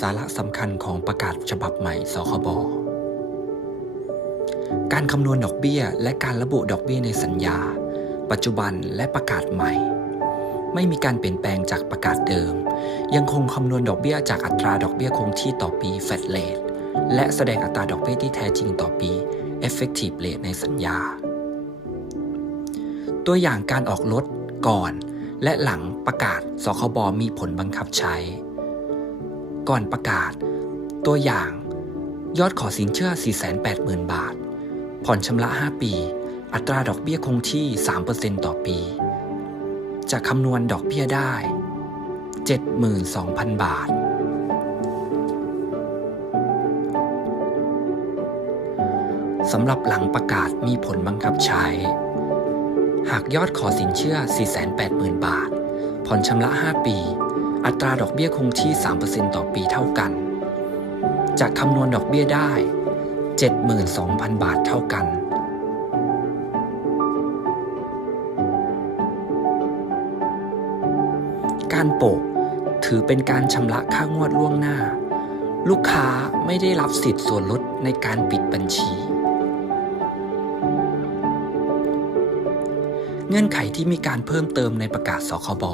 สาระสำคัญของประกาศฉบับใหม่สคบการคำนวณดอกเบี้ย และการระบุดอกเบี้ยในสัญญา ปัจจุบันและประกาศใหม่ ไม่มีการเปลี่ยนแปลงจากประกาศเดิม ยังคงคำนวณดอกเบี้ยจากอัตราดอกเบี้ยคงที่ต่อปี Fed Rate และแสดงอัตราดอกเบี้ยที่แท้จริงต่อปี Effective Rate ในสัญญา ตัวอย่างการออกรถก่อน และหลังประกาศสคบมีผลบังคับใช้ ก่อนประกาศ ตัวอย่าง ยอดขอสินเชื่อ 480,000 บาท ผ่อนชำระ 5 ปี อัตราดอกเบี้ยคงที่ 3%ต่อปี จะคำนวณดอกเบี้ยได้ 72,000 บาท สำหรับหลังประกาศมีผลบังคับใช้ หากยอดขอสินเชื่อ 480,000 บาท ผ่อนชำระ 5 ปี อัตราดอกเบี้ยคงที่ 3%ต่อปีเท่ากัน จะคำนวณดอกเบี้ยได้ 72,000 บาทเท่ากัน การโปะถือเป็นการชำระค่างวดล่วงหน้า ลูกค้าไม่ได้รับสิทธิ์ส่วนลดในการปิดบัญชี เงื่อนไขที่มีการเพิ่มเติมในประกาศสคบ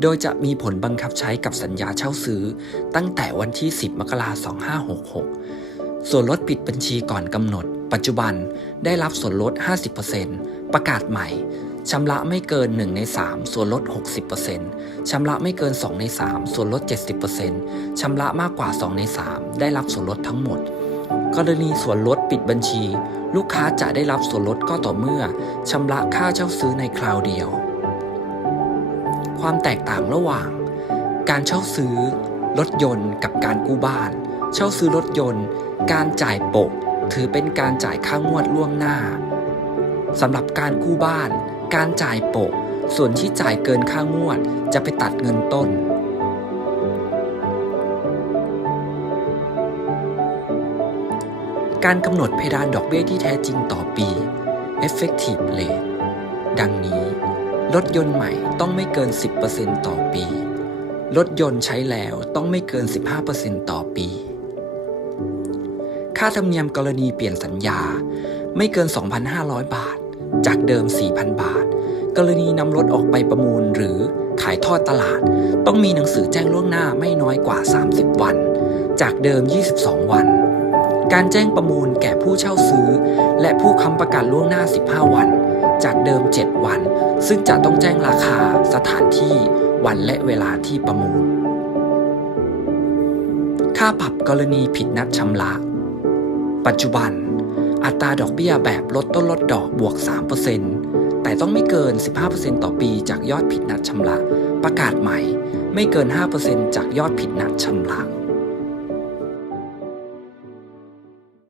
โดยจะมีผลบังคับใช้กับสัญญาเช่าซื้อ ตั้งแต่วันที่ 10 มกราคม 2566 ส่วนลดปิดบัญชีก่อนกำหนด ปัจจุบันได้รับส่วนลด 50%ประกาศใหม่ชำระไม่เกิน 1 ใน 3 ส่วนลด 60%ชำระไม่เกิน 2 ใน 3 ส่วนลด 70%ชำระมากกว่า 2 ใน 3 ได้รับส่วนลดทั้งหมด กรณีส่วนลดปิดบัญชี ลูกค้าจะได้รับส่วนลดก็ต่อเมื่อชำระค่าเช่าซื้อในคราวเดียว ความแตกต่างระหว่าง การเช่าซื้อรถยนต์กับการกู้บ้าน เช่าซื้อรถยนต์ การจ่ายปะถือเป็นการจ่ายค่างวดล่วงหน้าสำหรับการกู้บ้าน การจ่ายปะส่วนที่จ่ายเกินค่างวดจะไปตัดเงินต้น การกำหนดเพดานดอกเบี้ยที่แท้จริงต่อปี effective rate ดังนี้ รถยนต์ใหม่ต้องไม่เกิน 10%ต่อปี รถยนต์ใช้แล้วต้องไม่เกิน 15%ต่อปี ค่าธรรมเนียมกรณีเปลี่ยนสัญญาไม่เกิน 2,500 บาท จากเดิม 4,000 บาท กรณีนำรถออกไปประมูลหรือขายทอดตลาด ต้องมีหนังสือแจ้งล่วงหน้าไม่น้อยกว่า 30 วัน จากเดิม 22 วัน การแจ้งประมูลแก่ผู้เช่าซื้อ และผู้ค้ำประกันล่วงหน้า 15 วัน จากเดิม 7 วัน ซึ่งจะต้องแจ้งราคาสถานที่วันและเวลาที่ประมูล ค่าปรับกรณีผิดนัดชำระ ปัจจุบัน อัตราดอกเบี้ยแบบลดต้นลดดอกบวก 3%แต่ต้องไม่เกิน 15%ต่อปีจากยอดผิดนัดชำระ ประกาศใหม่ไม่เกิน 5%จากยอดผิดนัดชำระ